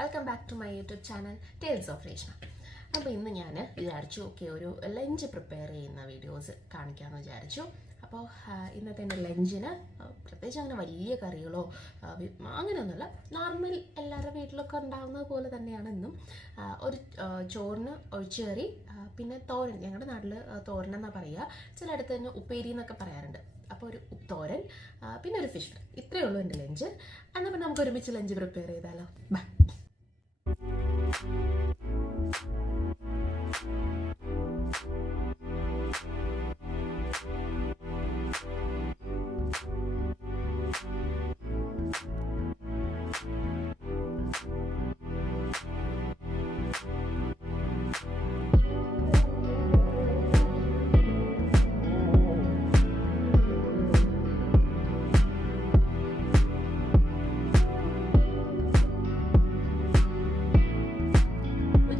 Welcome back to my YouTube channel tales of Reshma. അപ്പോൾ ഇന്ന് ഞാൻ വിചാരിച്ചു ഒരു ലഞ്ച് പ്രിപ്പയർ ചെയ്യുന്ന വീഡിയോസ് കാണിക്കാമെന്ന് വിചാരിച്ചു. അപ്പോൾ ഇന്നത്തെ എൻ്റെ ലഞ്ചിന് പ്രത്യേകിച്ച് അങ്ങനെ വലിയ കറികളോ അങ്ങനെയൊന്നുമില്ല, നോർമൽ എല്ലാവരുടെ വീട്ടിലൊക്കെ ഉണ്ടാകുന്നത് പോലെ തന്നെയാണ് ഇന്നും. ഒരു ചോറിന് ഒഴിച്ചുകറി, പിന്നെ തോരൻ, ഞങ്ങളുടെ നാട്ടിൽ തോരൻ എന്നാണ് പറയുക, ചിലയിടത്ത് തന്നെ ഉപ്പേരി എന്നൊക്കെ പറയാറുണ്ട്. അപ്പോൾ ഒരു തോരൻ, പിന്നെ ഒരു ഫിഷ് ഫ്രൈ, ഇത്രയേ ഉള്ളൂ എൻ്റെ ലഞ്ച്. എന്നാൽ പിന്നെ നമുക്ക് ഒരുമിച്ച് ലഞ്ച് പ്രിപ്പയർ ചെയ്താലോ. ബൈ.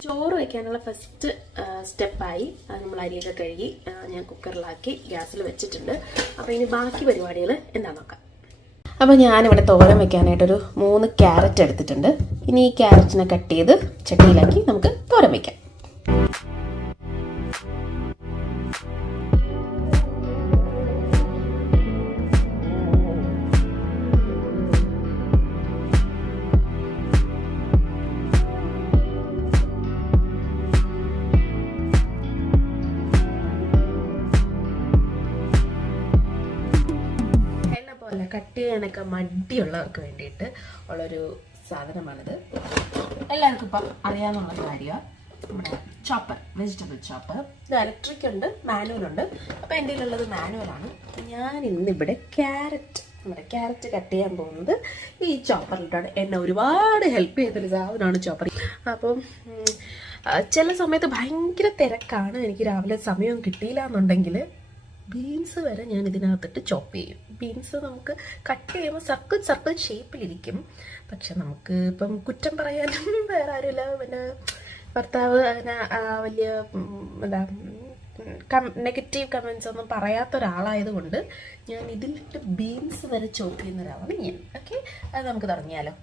ചോറ് വയ്ക്കാനുള്ള ഫസ്റ്റ് സ്റ്റെപ്പായി നമ്മൾ അരിയൊക്കെ കഴുകി ഞാൻ കുക്കറിലാക്കി ഗ്യാസിൽ വെച്ചിട്ടുണ്ട്. അപ്പോൾ ഇനി ബാക്കി പരിപാടികൾ എന്താ നോക്കാം. അപ്പോൾ ഞാനിവിടെ തോരൻ വെക്കാനായിട്ടൊരു 3 ക്യാരറ്റ് എടുത്തിട്ടുണ്ട്. ഇനി ഈ ക്യാരറ്റിനെ കട്ട് ചെയ്ത് ചട്ടിയിലാക്കി നമുക്ക് തോരൻ വയ്ക്കാം. കട്ട് ചെയ്യാനൊക്കെ മടിയുള്ളവർക്ക് വേണ്ടിയിട്ട് ഉള്ളൊരു സാധനമാണിത്. എല്ലാവർക്കും ഇപ്പം അറിയാവുന്ന കാര്യമാണ് നമ്മുടെ ചോപ്പർ, വെജിറ്റബിൾ ചോപ്പർ. ഇത് ഇലക്ട്രിക് ഉണ്ട്, മാനുവൽ ഉണ്ട്. അപ്പോൾ എൻ്റെ കയ്യിലുള്ളത് മാനുവലാണ്. ഞാൻ ഇന്നിവിടെ നമ്മുടെ ക്യാരറ്റ് കട്ട് ചെയ്യാൻ പോകുന്നത് ഈ ചോപ്പറിലിട്ടാണ്. എന്നെ ഒരുപാട് ഹെൽപ്പ് ചെയ്തൊരു സാധനമാണ് ചോപ്പർ. അപ്പം ചില സമയത്ത് ഭയങ്കര തിരക്കാണ്, എനിക്ക് രാവിലെ സമയം കിട്ടിയില്ല എന്നുണ്ടെങ്കിൽ ബീൻസ് വരെ ഞാൻ ഇതിനകത്തിട്ട് ചോപ്പ് ചെയ്യും. ബീൻസ് നമുക്ക് കട്ട് ചെയ്യുമ്പോൾ സർക്കിൾ ഷേപ്പിലിരിക്കും. പക്ഷെ നമുക്ക് ഇപ്പം കുറ്റം പറയാനും വേറെ ആരുമില്ല. പിന്നെ ഭർത്താവ് അങ്ങനെ വലിയ എന്താ നെഗറ്റീവ് കമൻസ് ഒന്നും പറയാത്ത ഒരാളായതുകൊണ്ട് ഞാൻ ഇതിലിട്ട് ബീൻസ് വരെ ചോപ്പ് ചെയ്യുന്ന ഒരാളാണ് ഞാൻ. ഓക്കെ, അത് നമുക്ക് തുടങ്ങിയാലോ.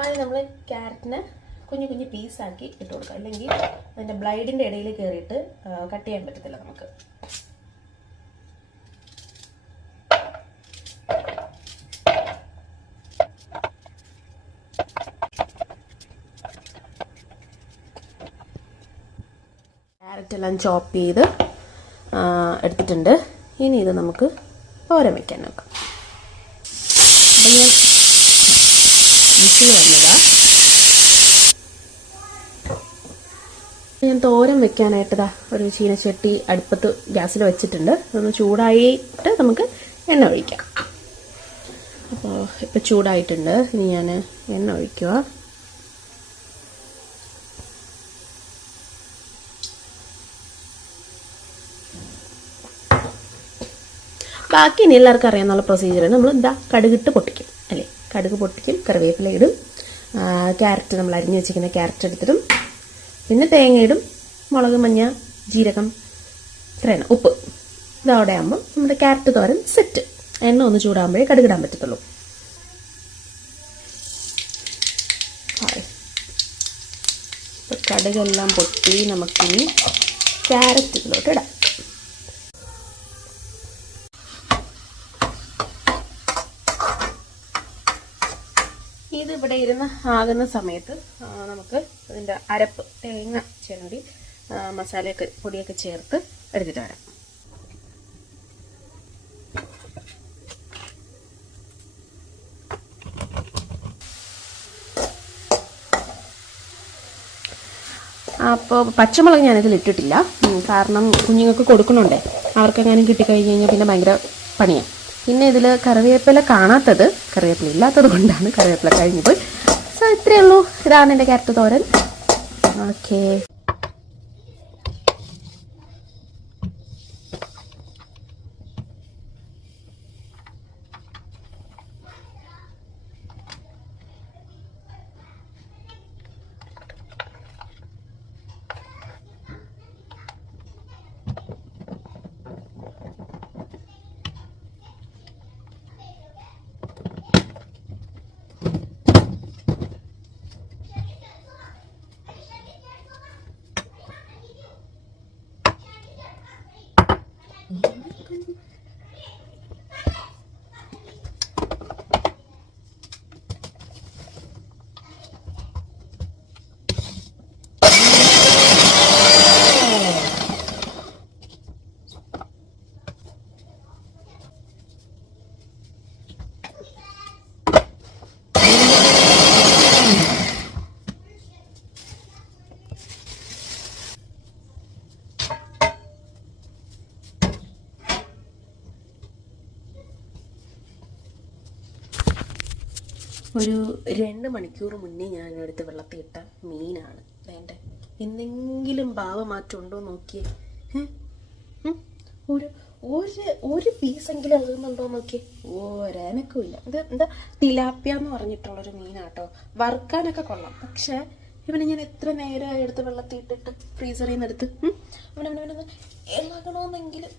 ആദ്യം നമ്മൾ ക്യാരറ്റിനെ കുഞ്ഞു കുഞ്ഞു പീസാക്കി ഇട്ട് കൊടുക്കുക, അല്ലെങ്കിൽ അതിൻ്റെ ബ്ലൈഡിൻ്റെ ഇടയിൽ കയറിയിട്ട് കട്ട് ചെയ്യാൻ പറ്റത്തില്ല നമുക്ക്. ക്യാരറ്റ് എല്ലാം ചോപ്പ് ചെയ്ത് എടുത്തിട്ടുണ്ട്. ഇനി ഇത് നമുക്ക് തോരൻ വയ്ക്കാൻ നോക്കാം. ഞാൻ തോരൻ വെക്കാനായിട്ടതാ ഒരു ചീനച്ചട്ടി അടുപ്പത്ത് ഗ്യാസിൽ വെച്ചിട്ടുണ്ട്. അതൊന്ന് ചൂടായിട്ട് നമുക്ക് എണ്ണ ഒഴിക്കാം. അപ്പോൾ ഇപ്പോൾ ചൂടായിട്ടുണ്ട്. ഇനി ഞാൻ എണ്ണ ഒഴിക്കുക. ബാക്കി ഇനി എല്ലാവർക്കും അറിയാവുന്ന പ്രൊസീജിയറാണ്. നമ്മൾ കടുകിട്ട് പൊട്ടിക്കും അല്ലേ, കടുക് പൊട്ടിക്കും, കറിവേപ്പില ഇടും, ക്യാരറ്റ് നമ്മൾ അരിഞ്ഞ് വെച്ചിരിക്കുന്ന ക്യാരറ്റ് എടുത്തിടും, പിന്നെ തേങ്ങയിടും, മുളക്, മഞ്ഞ, ജീരകം, ഇത്രയാണ്, ഉപ്പ്. ഇതവിടെ ആകുമ്പോൾ നമ്മുടെ ക്യാരറ്റ് തോരൻ സെറ്റ്. എണ്ണ ഒന്ന് ചൂടാകുമ്പോഴേ കടുകിടാൻ പറ്റത്തുള്ളൂ. ഇപ്പോൾ കടുകെല്ലാം പൊട്ടി നമുക്കിനി ക്യാരറ്റ് ഇതിലോട്ട് ഇടാം. ഇത് ഇവിടെ ഇരുന്ന് ആകുന്ന സമയത്ത് നമുക്ക് അതിൻ്റെ അരപ്പ്, തേങ്ങ ചിരണ്ടി മസാലയൊക്കെ പൊടിയൊക്കെ ചേർത്ത് എടുത്തിട്ട് വരാം. അപ്പോൾ പച്ചമുളക് ഞാനിതിൽ ഇട്ടിട്ടില്ല, കാരണം കുഞ്ഞുങ്ങൾക്ക് കൊടുക്കണുണ്ടേ. അവർക്കെങ്ങാനും കിട്ടിക്കഴിഞ്ഞ് കഴിഞ്ഞാൽ പിന്നെ ഭയങ്കര പണിയാണ്. പിന്നെ ഇതിൽ കറിവേപ്പില കാണാത്തത്, കറിവേപ്പില ഇല്ലാത്തത് കൊണ്ടാണ്, കറിവേപ്പില കഴിഞ്ഞു പോയി. സോ ഇത്രയേ ഉള്ളൂ. ഇതാണ് എൻ്റെ ക്യാരറ്റ് തോരൻ. ഓക്കേ, ഒരു 2 മണിക്കൂർ മുന്നേ ഞാൻ എടുത്ത് വെള്ളത്തിൽ ഇട്ട മീനാണ്. വേണ്ടേ എന്തെങ്കിലും ഭാവമാറ്റം ഉണ്ടോ നോക്കിയേ. ഒരു ഒരു ഒരു പീസെങ്കിലും ഇളകുന്നുണ്ടോ നോക്കിയേ. ഒരനക്കുമില്ല. ഇത് എന്താ തിലാപ്പിയ എന്ന് പറഞ്ഞിട്ടുള്ളൊരു മീനാട്ടോ. വറുക്കാനൊക്കെ കൊള്ളാം. പക്ഷേ ഇവനെ ഞാൻ എത്ര നേരമായി എടുത്ത് വെള്ളത്തിൽ ഇട്ടിട്ട് ഫ്രീസറിൽ നിന്ന് എടുത്ത് അവനവനവനൊന്ന് ഇളകണമെന്നെങ്കിലും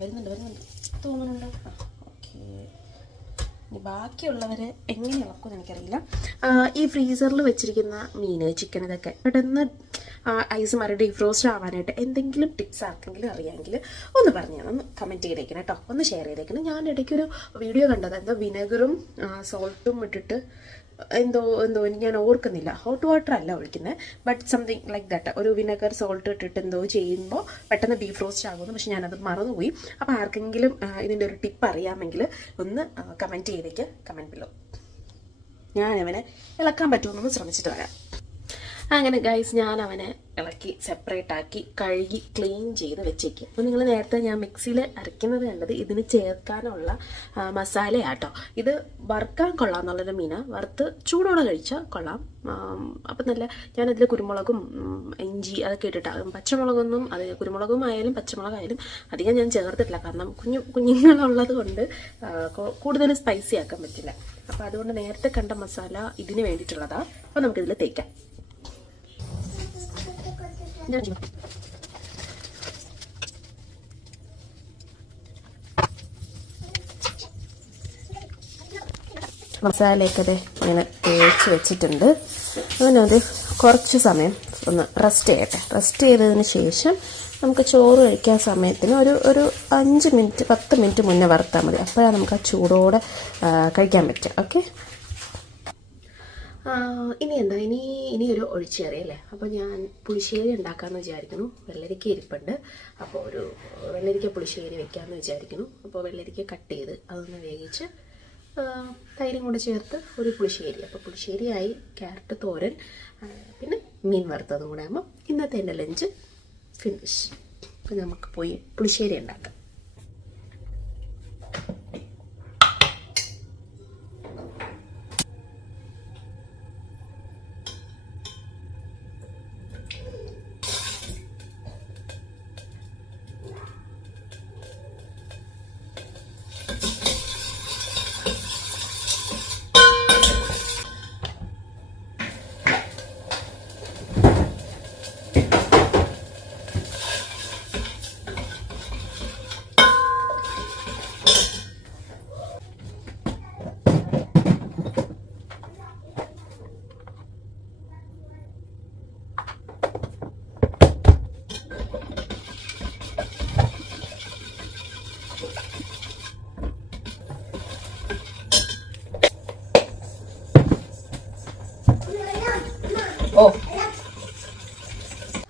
വരുന്നുണ്ട് തോന്നുന്നുണ്ടോ? ഓക്കെ, ബാക്കിയുള്ളവർ എങ്ങനെ ഇളക്കുമെന്ന് എനിക്കറിയില്ല. ഈ ഫ്രീസറിൽ വെച്ചിരിക്കുന്ന മീൻ, ചിക്കൻ, ഇതൊക്കെ പെട്ടെന്ന് ഐസ് മാറി ഡീഫ്രോസ്റ്റ് ആവാനായിട്ട് എന്തെങ്കിലും ടിപ്സ് ആർക്കെങ്കിലും അറിയാമെങ്കിൽ ഒന്ന് പറഞ്ഞു തരണം. ഒന്ന് കമൻറ്റ് ചെയ്തേക്കണം കേട്ടോ, ഒന്ന് ഷെയർ ചെയ്തേക്കണം. ഞാൻ ഇടയ്ക്കൊരു വീഡിയോ കണ്ടത്, എന്തോ വിനെഗറും സോൾട്ടും ഇട്ടിട്ട് എന്തോ ഞാൻ ഓർക്കുന്നില്ല, ഹോട്ട് വാട്ടർ അല്ല ഒഴിക്കുന്നത്, ബട്ട് സംതിങ് ലൈക്ക് ദാറ്റ്. ഒരു വിനെഗർ സോൾട്ട് ഇട്ടിട്ട് എന്തോ ചെയ്യുമ്പോൾ പെട്ടെന്ന് ഡീഫ്രോസ്റ്റ് ആകുന്നു. പക്ഷെ ഞാനത് മറന്നുപോയി. അപ്പോൾ ആർക്കെങ്കിലും ഇതിൻ്റെ ഒരു ടിപ്പ് അറിയാമെങ്കിൽ ഒന്ന് കമൻറ്റ് ചെയ്തേക്ക്, കമൻറ്റ് ബിലോ. ഞാൻ അവനെ ഇളക്കാൻ പറ്റുമെന്നൊന്ന് ശ്രമിച്ചിട്ട് വരാം. അങ്ങനെ ഗൈസ്, ഞാൻ അവനെ ഇളക്കി സെപ്പറേറ്റ് ആക്കി കഴുകി ക്ലീൻ ചെയ്ത് വെച്ചേക്കും. അപ്പോൾ നിങ്ങൾ നേരത്തെ ഞാൻ മിക്സിയിൽ അരയ്ക്കുന്നത് കണ്ടത് ഇതിന് ചേർക്കാനുള്ള മസാലയാട്ടോ. ഇത് വറുക്കാൻ കൊള്ളാം എന്നുള്ളൊരു മീനാണ്. വറുത്ത് ചൂടോടെ കഴിച്ചാൽ കൊള്ളാം. അപ്പം നല്ല ഞാനതിൽ കുരുമുളകും ഇഞ്ചി അതൊക്കെ ഇട്ടിട്ടാകും. പച്ചമുളകൊന്നും അത് കുരുമുളകും ആയാലും പച്ചമുളകായാലും അധികം ഞാൻ ചേർത്തിട്ടില്ല. കാരണം കുഞ്ഞുങ്ങളുള്ളത് കൊണ്ട് കൂടുതൽ സ്പൈസി ആക്കാൻ പറ്റില്ല. അപ്പോൾ അതുകൊണ്ട് നേരത്തെ കണ്ട മസാല ഇതിന് വേണ്ടിയിട്ടുള്ളതാണ്. അപ്പോൾ നമുക്കിതിൽ തേക്കാം. മസാലയൊക്കെ അതെ അങ്ങനെ തേച്ച് വെച്ചിട്ടുണ്ട്. അതിനത് കുറച്ച് സമയം ഒന്ന് റെസ്റ്റ് ചെയ്യട്ടെ. റെസ്റ്റ് ചെയ്തതിന് ശേഷം നമുക്ക് ചോറ് കഴിക്കാൻ സമയത്തിന് ഒരു 5 മിനിറ്റ് 10 മിനിറ്റ് മുന്നേ വറുത്താൽ മതി. അപ്പോഴാണ് നമുക്ക് ആ ചൂടോടെ കഴിക്കാൻ പറ്റുക. ഓക്കെ, ഇനി ഒരു ഒഴിച്ചുകറി അല്ലേ. അപ്പോൾ ഞാൻ പുളിശ്ശേരി ഉണ്ടാക്കാമെന്ന് വിചാരിക്കുന്നു. വെള്ളരിക്ക ഇരിപ്പുണ്ട്. അപ്പോൾ ഒരു വെള്ളരിക്ക പുളിശ്ശേരി വെക്കാമെന്ന് വിചാരിക്കുന്നു. അപ്പോൾ വെള്ളരിക്ക കട്ട് ചെയ്ത് അതൊന്ന് വേവിച്ച് തൈരും കൂടെ ചേർത്ത് ഒരു പുളിശ്ശേരി. അപ്പോൾ പുളിശ്ശേരിയായി, ക്യാരറ്റ് തോരൻ, പിന്നെ മീൻ വറുത്തതും കൂടെ ആകുമ്പോൾ ഇന്നത്തെ എൻ്റെ ലഞ്ച് ഫിനിഷ്. അപ്പോൾ നമുക്ക് പോയി പുളിശ്ശേരി ഉണ്ടാക്കാം.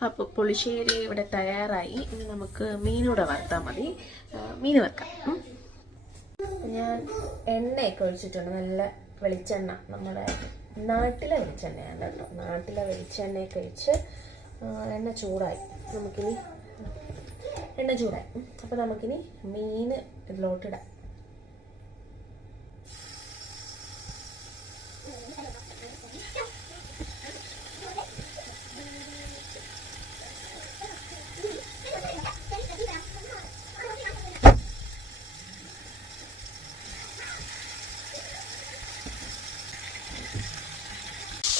അപ്പോൾ പുളിശ്ശേരി ഇവിടെ തയ്യാറായി. ഇനി നമുക്ക് മീനൂടെ വറുത്താൽ മതി. മീൻ വെക്കാം. ഞാൻ എണ്ണയൊക്കെ ഒഴിച്ചിട്ടുണ്ട്. നല്ല വെളിച്ചെണ്ണ, നമ്മുടെ നാട്ടിലെ വെളിച്ചെണ്ണയാണ് കേട്ടോ. നാട്ടിലെ വെളിച്ചെണ്ണയൊക്കെ ഒഴിച്ച് എണ്ണ ചൂടായി. എണ്ണ ചൂടായി. അപ്പോൾ നമുക്കിനി മീൻ ഇതിലോട്ടിടാം.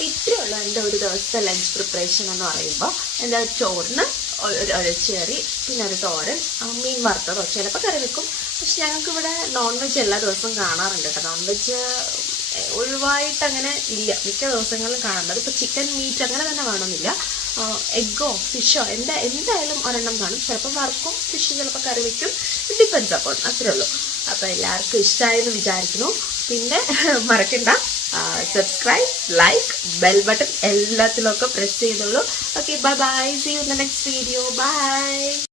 ഇത്രയുള്ള എൻ്റെ ഒരു ദിവസത്തെ ലഞ്ച് പ്രിപ്പറേഷൻ എന്ന് പറയുമ്പോൾ എൻ്റെ ചോറിന് ഒരു ഒഴിച്ചുകറി, പിന്നെ ഒരു തോരൻ, മീൻ വറുത്തതോ ചിലപ്പോൾ കറി വെക്കും. പക്ഷെ ഞങ്ങൾക്കിവിടെ നോൺ വെജ് എല്ലാ ദിവസവും കാണാറുണ്ട് കേട്ടോ. നോൺ വെജ് ഒഴിവായിട്ട് അങ്ങനെ ഇല്ല, മിക്ക ദിവസങ്ങളിലും കാണുന്നത്. ഇപ്പോൾ ചിക്കൻ, മീറ്റ് അങ്ങനെ തന്നെ വേണമെന്നില്ല. എഗ്ഗോ ഫിഷോ എന്തായാലും ഒരെണ്ണം കാണും. ചിലപ്പോൾ വറുക്കും, ഫിഷ് ചിലപ്പോൾ കറി വയ്ക്കും. ഡിപ്പെൻസ് അപ്പോൾ അത്രേ ഉള്ളൂ. അപ്പോൾ എല്ലാവർക്കും ഇഷ്ടമായെന്ന് വിചാരിക്കുന്നു. പിന്നെ മറക്കണ്ട, സബ്സ്ക്രൈബ്, ലൈക്ക്, ബെൽ ബട്ടൺ എല്ലാത്തിലൊക്കെ പ്രസ് ചെയ്തോളൂ. Okay, bye bye. See you in the next video. By.